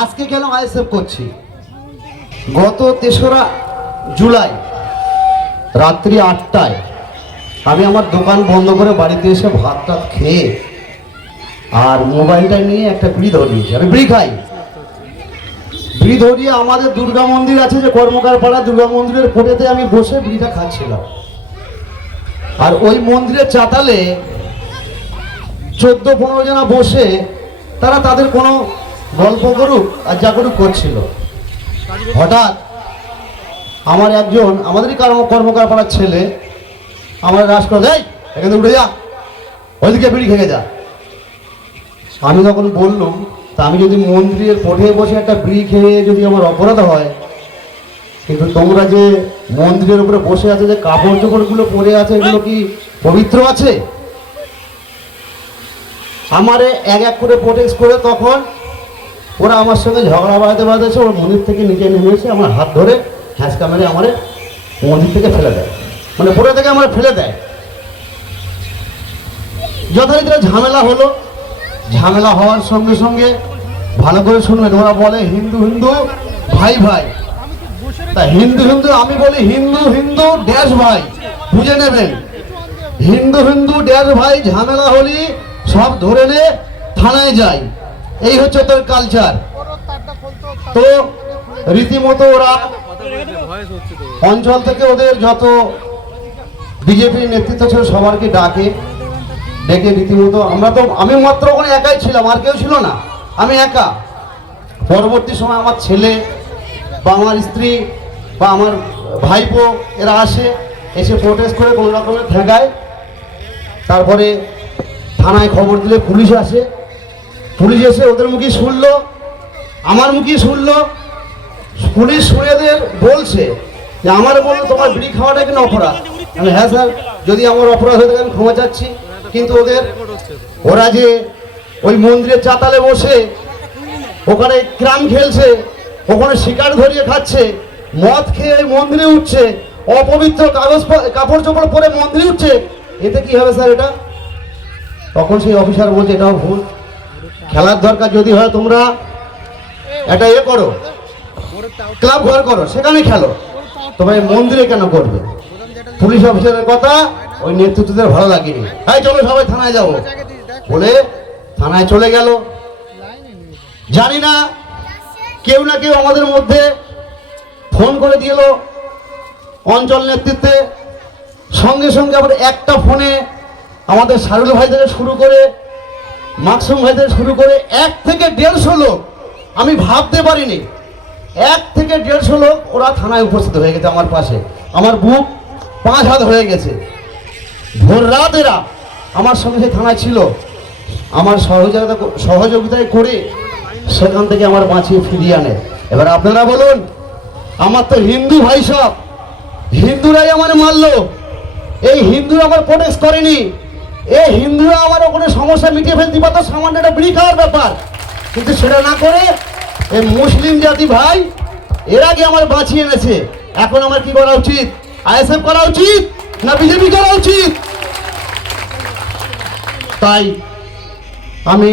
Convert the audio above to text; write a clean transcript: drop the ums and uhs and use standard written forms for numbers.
আজকে কেন আইএসএফ করছি? গত 3রা জুলাই রাত্রি 8টায় আমি আমার দোকান বন্ধ করে বাড়িতে এসে ভাত টাত খেয়ে আর মোবাইলটা নিয়ে একটা বিড়ি ধরিয়েছি। আমি বিড়ি খাই। বিড়ি ধরিয়ে আমাদের দুর্গা মন্দির আছে, যে কর্মকার পাড়া দুর্গা মন্দিরের কোটেতে আমি বসে বিড়িটা খাচ্ছিলাম। আর ওই মন্দিরের চাতালে 14-15 জনা বসে তারা তাদের কোনো গল্প করুক আর যা করুক করছিল। হঠাৎ আমার একজন আমাদেরই কর্মকার পাড়ার ছেলে আমার রাস করে, এই এখানে উঠে যা, ওইদিকে বিড়ি খেয়ে যা। আমি তখন বললাম, তা আমি যদি মন্দিরের কোঠে বসে একটা বিড়ি খেয়ে যদি আমার অপরাধ হয়, কিন্তু তোমরা যে মন্দিরের উপরে বসে আছে যে কাপড় চোপড়গুলো পরে আছে, এগুলো কি পবিত্র আছে? আমারে এক এক করে প্রোটেক্ট করে তখন ওরা আমার সঙ্গে ঝগড়া বাড়াতে ওর মন্দির থেকে নিচে নেমে এসে আমার হাত ধরে হ্যাঁচকা মেরে আমার মন্দির থেকে ফেলে দেয়, মানে পরে থেকে আমার ফেলে দেয়। যথারীতি ঝামেলা হলো। ঝামেলা হওয়ার সঙ্গে সঙ্গে ভালো করে শুনবেন, ওরা বলে হিন্দু হিন্দু ভাই ভাই। তা হিন্দু হিন্দু, আমি বলি হিন্দু হিন্দু ড্যাশ ভাই, বুঝে নেবেন। হিন্দু হিন্দু ড্যাশ ভাই ঝামেলা হলি সব ধরে নে, থানায় যাই, এই হচ্ছে তোর কালচার। তো রীতিমতো ওরা অঞ্চল থেকে ওদের যত বিজেপির নেতৃত্ব ছিল সবারকে ডেকে রীতিমতো আমি মাত্র ওখানে একাই ছিলাম, আর কেউ ছিল না, আমি একা। পরবর্তী সময় আমার ছেলে বা আমার স্ত্রী বা আমার ভাইপো এরা এসে প্রোটেস্ট করে কোনো রকমের ঠেকায়। তারপরে থানায় খবর দিলে পুলিশ আসে। পুলিশ এসে ওদের মুখে শুনলো, আমার মুখে শুনলো। পুলিশ শুনেদের বলছে যে আমার বললো তোমার বিড়ি খাওয়াটা কিনা অপরাধ। আমি হ্যাঁ স্যার, যদি আমার অপরাধ হয়ে থাকে আমি ক্ষমা চাচ্ছি। কিন্তু ওরা যে ওই মন্দিরের চাতালে বসে ওখানে ক্রাম খেলছে, ওখানে শিকার ধরিয়ে খাচ্ছে, মদ খেয়ে মন্দিরে উঠছে, অপবিত্র কাপড় চোপড় পরে মন্দিরে উঠছে, এতে কি হবে স্যার এটা? তখন সেই অফিসার বলছে এটাও ভুল। খেলার দরকার যদি হয় তোমরা এটা করো, ক্লাব ঘর করো, সেখানে খেলো, তবে মন্দিরে কেন করবে? পুলিশ অফিসারের কথা ওই নেতৃত্বদের ভালো লাগেনি। তাই চলো সবাই থানায় যাবো বলে থানায় চলে গেল। জানি না কেউ না কেউ আমাদের মধ্যে ফোন করে দিল অঞ্চল নেতৃত্বে। সঙ্গে সঙ্গে আবার একটা ফোনে আমাদের শারুল ভাই থেকে শুরু করে মাকসুম ভাই থেকে শুরু করে 1 থেকে 150 লোক, আমি ভাবতে পারিনি, 1 থেকে 150 লোক ওরা থানায় উপস্থিত হয়ে গেছে আমার পাশে। আমার বুক 5 হাত হয়ে গেছে। ভোর রাত এরা আমার সঙ্গে সেই থানায় ছিল, আমার সহযোগিতায় করে সেখান থেকে আমার বাঁচিয়ে ফিরিয়ে আনে। এবার আপনারা বলুন, আমার তো হিন্দু ভাই, সব হিন্দুরাই আমার মারলো। এই হিন্দুরা আমার প্রোটেস্ট করেনি, এই হিন্দুরা আমার ওখানে সমস্যা মিটিয়ে ফেলতে পারতো, সামান্য একটা বিড়ি খাওয়ার ব্যাপার, কিন্তু সেটা না করে এই মুসলিম জাতি ভাই এরা কি আমার বাঁচিয়ে এনেছে। এখন আমার কি করা উচিত? আইএসএফ করা উচিত না বিজেপি করা উচিত? তাই আমি